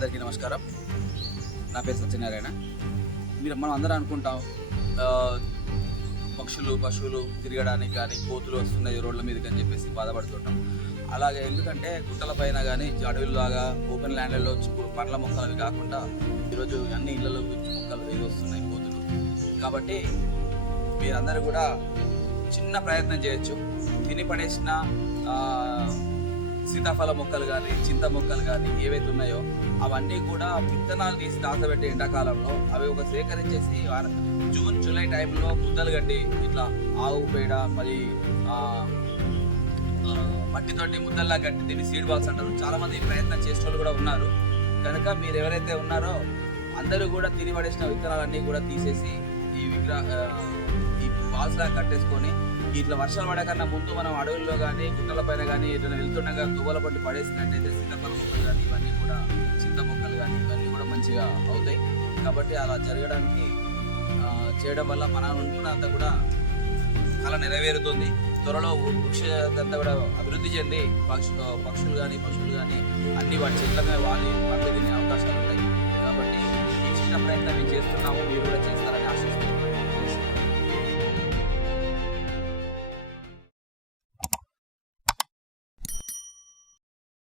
అందరికీ నమస్కారం. నా పేరు సత్యనారాయణ. మీరు మనం అందరం అనుకుంటాం పక్షులు పశువులు తిరగడానికి కానీ కోతులు వస్తున్నాయి రోడ్ల మీదకి అని చెప్పేసి బాధపడుతుంటాం. అలాగే ఎందుకంటే గుట్టల పైన కానీ అడవుల్లాగా ఓపెన్ ల్యాండ్లలో పండ్ల మొక్కలు అవి కాకుండా ఈరోజు అన్ని ఇళ్ళలో మొక్కలు ఇవి వస్తున్నాయి కోతులు. కాబట్టి మీరందరూ కూడా చిన్న ప్రయత్నం చేయొచ్చు. తిని పడేసిన సీతాఫల మొక్కలు కానీ చింత మొక్కలు కానీ ఏవైతే ఉన్నాయో అవన్నీ కూడా విత్తనాలు తీసి దాచబెట్టే ఎండాకాలంలో అవి ఒక సేకరించేసి జూన్ జూలై టైంలో ముద్దలు కట్టి ఇట్లా ఆవు పేడ మరి మట్టితోటి ముద్దల్లా కట్టి దీన్ని సీడ్ బాల్స్ అంటారు. చాలా మంది ప్రయత్నం చేసే వాళ్ళు కూడా ఉన్నారు. కనుక మీరు ఎవరైతే ఉన్నారో అందరూ కూడా తిని పడేసిన విత్తనాలన్నీ కూడా తీసేసి ఈ విగ్రహ ఈ బాల్స్ లా కట్టేసుకొని ఇట్లా వర్షాలు పడకన్నా ముందు మనం అడవుల్లో కానీ గుట్టల పైన కానీ ఇట్లా వెళ్తుండగా దువ్వల పట్టి పడేసినట్టయితే సీతాఫల మొక్కలు కానీ ఇవన్నీ కూడా చింత మొక్కలు కానీ ఇవన్నీ కూడా మంచిగా అవుతాయి. కాబట్టి అలా జరగడానికి చేయడం వల్ల మన అనుకున్నంత కూడా కళ నెరవేరుతుంది. త్వరలో వృక్షంతా కూడా అభివృద్ధి చెంది పక్షు పక్షులు కానీ పశువులు కానీ అన్ని వాటి చెట్ల మీద వాలి పండు తినే అవకాశాలు ఉంటాయి. కాబట్టి ఈ చిన్న ప్రయత్నం మేము చేస్తున్నాము. మీరు